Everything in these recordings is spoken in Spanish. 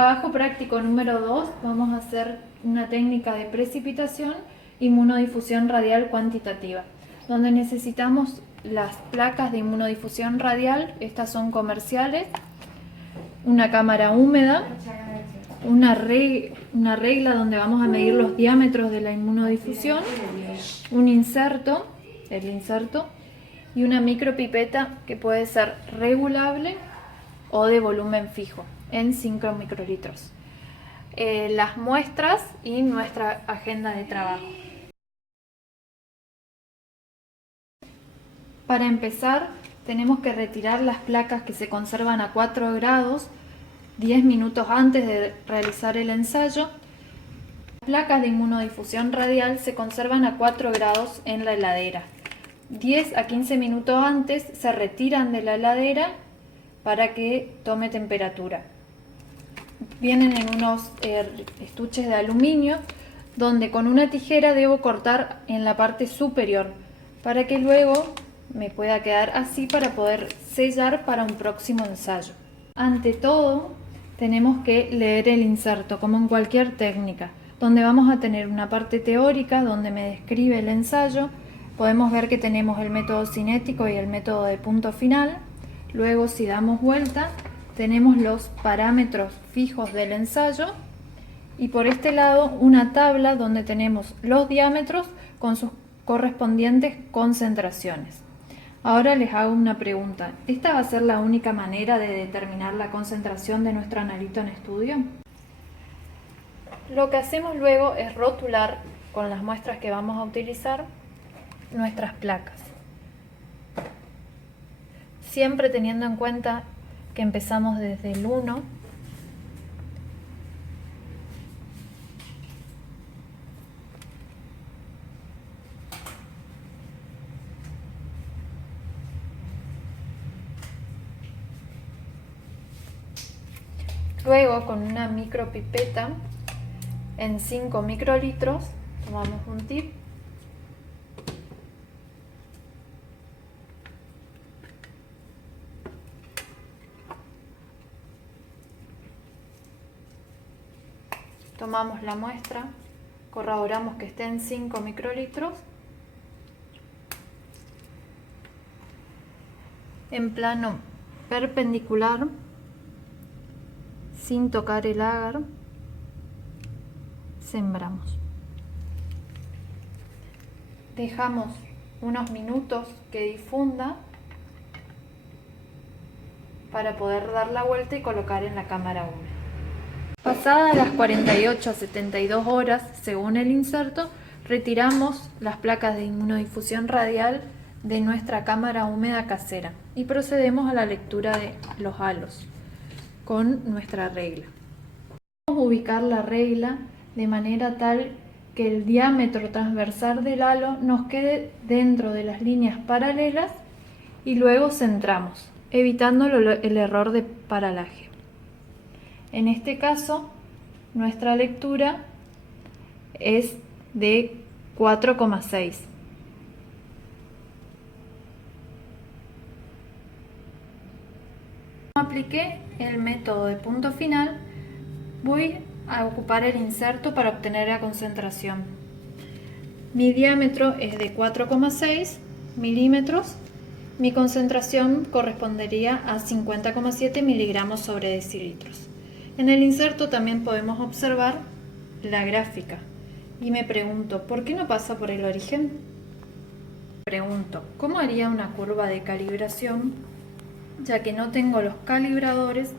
Trabajo práctico número 2, vamos a hacer una técnica de precipitación, inmunodifusión radial cuantitativa, donde necesitamos las placas de inmunodifusión radial, estas son comerciales, una cámara húmeda, una regla donde vamos a medir los diámetros de la inmunodifusión, un inserto, el inserto, y una micropipeta que puede ser regulable o de volumen fijo en 5 microlitros. Las muestras y nuestra agenda de trabajo. Para empezar, tenemos que retirar las placas que se conservan a 4 grados 10 minutos antes de realizar el ensayo. Las placas de inmunodifusión radial se conservan a 4 grados en la heladera. 10 a 15 minutos antes se retiran de la heladera para que tome temperatura. Vienen en unos estuches de aluminio donde con una tijera debo cortar en la parte superior para que luego me pueda quedar así para poder sellar para un próximo ensayo. Ante todo, tenemos que leer el inserto como en cualquier técnica, donde vamos a tener una parte teórica donde me describe el ensayo. Podemos ver que tenemos el método cinético y el método de punto final. Luego, si damos vuelta, tenemos los parámetros fijos del ensayo y por este lado una tabla donde tenemos los diámetros con sus correspondientes concentraciones. Ahora les hago una pregunta. ¿Esta va a ser la única manera de determinar la concentración de nuestro analito en estudio? Lo que hacemos luego es rotular con las muestras que vamos a utilizar nuestras placas. Siempre teniendo en cuenta que empezamos desde el 1 luego con una micropipeta en 5 microlitros tomamos un tip tomamos la muestra, corroboramos que esté en 5 microlitros, en plano perpendicular, sin tocar el agar, sembramos. Dejamos unos minutos que difunda para poder dar la vuelta y colocar en la cámara húmeda. Pasadas las 48 a 72 horas, según el inserto, retiramos las placas de inmunodifusión radial de nuestra cámara húmeda casera y procedemos a la lectura de los halos con nuestra regla. Vamos a ubicar la regla de manera tal que el diámetro transversal del halo nos quede dentro de las líneas paralelas y luego centramos, evitando el error de paralaje. En este caso, nuestra lectura es de 4,6. Apliqué el método de punto final, voy a ocupar el inserto para obtener la concentración. Mi diámetro es de 4,6 milímetros. Mi concentración correspondería a 50,7 miligramos sobre decilitros. En el inserto también podemos observar la gráfica y me pregunto, ¿por qué no pasa por el origen? Pregunto, ¿cómo haría una curva de calibración? Ya que no tengo los calibradores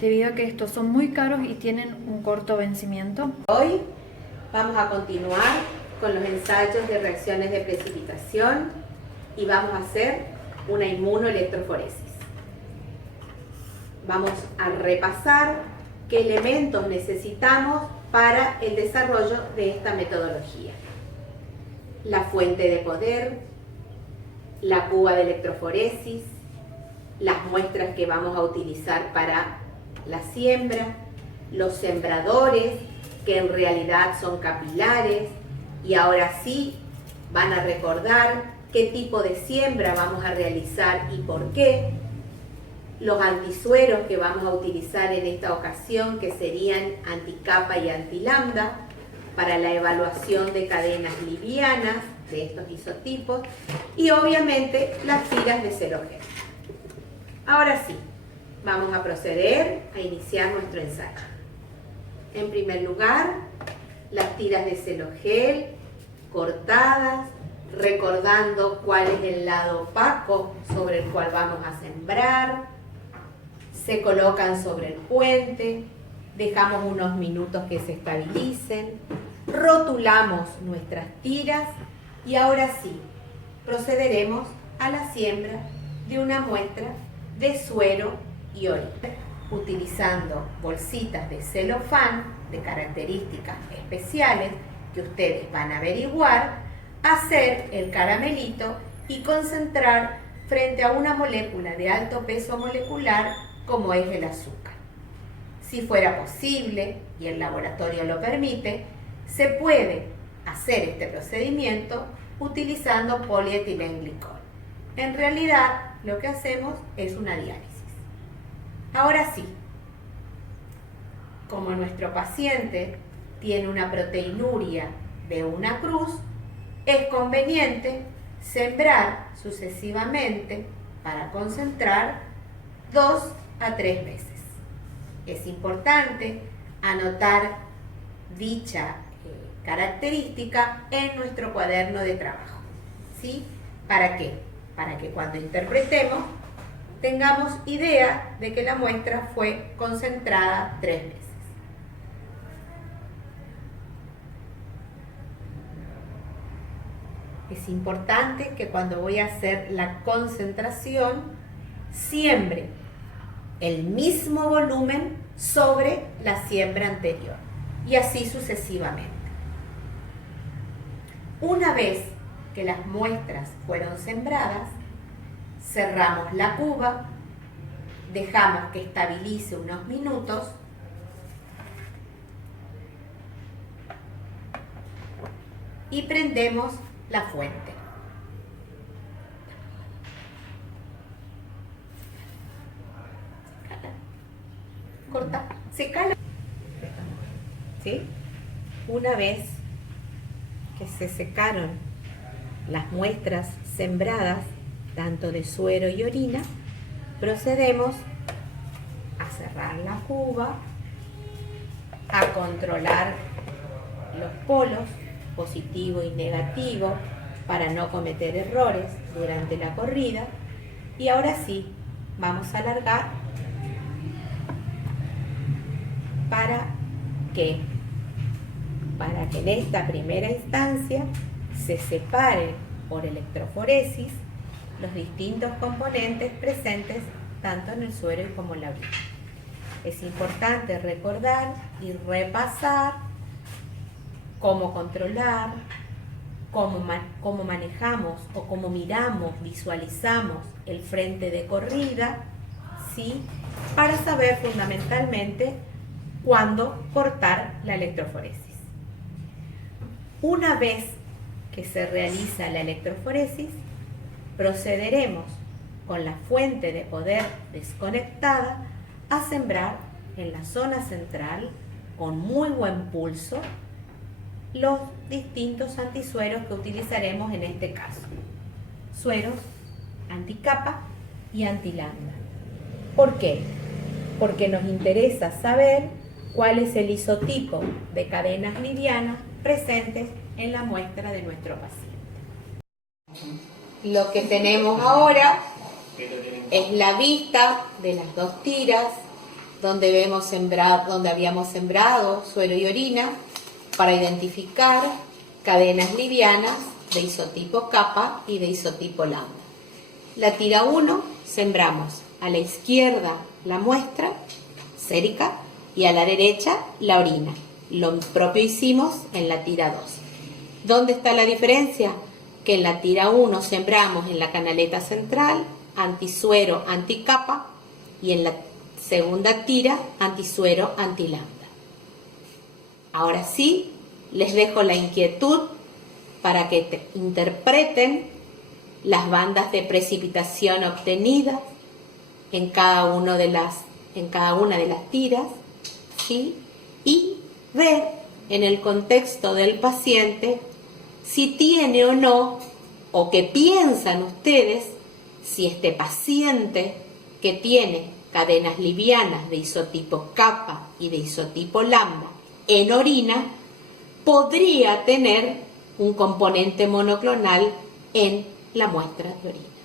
debido a que estos son muy caros y tienen un corto vencimiento. Hoy vamos a continuar con los ensayos de reacciones de precipitación y vamos a hacer una inmunoelectroforesis. Vamos a repasar qué elementos necesitamos para el desarrollo de esta metodología. La fuente de poder, la cuba de electroforesis, las muestras que vamos a utilizar para la siembra, los sembradores, que en realidad son capilares, y ahora sí van a recordar qué tipo de siembra vamos a realizar y por qué. los antisueros que vamos a utilizar en esta ocasión, que serían anticapa y antilambda, para la evaluación de cadenas livianas de estos isotipos, y obviamente las tiras de celogel. Ahora sí, vamos a proceder a iniciar nuestro ensayo. En primer lugar, las tiras de celogel cortadas, recordando cuál es el lado opaco sobre el cual vamos a sembrar. Se colocan sobre el puente, dejamos unos minutos que se estabilicen, rotulamos nuestras tiras y ahora sí, procederemos a la siembra de una muestra de suero y orina, utilizando bolsitas de celofán de características especiales que ustedes van a averiguar, hacer el caramelito y concentrar frente a una molécula de alto peso molecular como es el azúcar. Si fuera posible, y el laboratorio lo permite, se puede hacer este procedimiento utilizando polietilenglicol. En realidad, lo que hacemos es una diálisis. Ahora sí, como nuestro paciente tiene una proteinuria de una cruz, es conveniente sembrar sucesivamente para concentrar 2 a 3 veces. Es importante anotar dicha característica en nuestro cuaderno de trabajo. ¿Sí? ¿Para qué? Para que cuando interpretemos tengamos idea de que la muestra fue concentrada 3 veces. Es importante que cuando voy a hacer la concentración siembre el mismo volumen sobre la siembra anterior y así sucesivamente. Una vez que las muestras fueron sembradas, cerramos la cuba, dejamos que estabilice unos minutos y prendemos la fuente. Corta, se cala. ¿Sí? Una vez que se secaron las muestras sembradas, tanto de suero y orina, procedemos a cerrar la cuba, a controlar los polos, positivo y negativo, para no cometer errores durante la corrida. Y ahora sí, vamos a alargar para que en esta primera instancia se separen por electroforesis los distintos componentes presentes tanto en el suero como en la orina. Es importante recordar y repasar cómo controlar, cómo manejamos o cómo miramos, visualizamos el frente de corrida, ¿sí? Para saber fundamentalmente cuándo cortar la electroforesis. Una vez que se realiza la electroforesis, procederemos con la fuente de poder desconectada a sembrar en la zona central con muy buen pulso los distintos antisueros que utilizaremos en este caso. Sueros anticapa y antilambda. ¿Por qué? Porque nos interesa saber cuál es el isotipo de cadenas livianas presentes en la muestra de nuestro paciente. Lo que tenemos ahora es la vista de las dos tiras donde habíamos sembrado suero y orina para identificar cadenas livianas de isotipo kappa y de isotipo lambda. La tira 1 sembramos a la izquierda la muestra sérica y a la derecha la orina. Lo propio hicimos en la tira 2. ¿Dónde está la diferencia? Que en la tira 1 sembramos en la canaleta central antisuero anticapa y en la segunda tira antisuero antilambda. Ahora sí, les dejo la inquietud para que interpreten las bandas de precipitación obtenidas en cada una de las tiras, ¿sí? Y ver en el contexto del paciente si tiene o no, o qué piensan ustedes, si este paciente que tiene cadenas livianas de isotipo kappa y de isotipo lambda en orina, podría tener un componente monoclonal en la muestra de orina.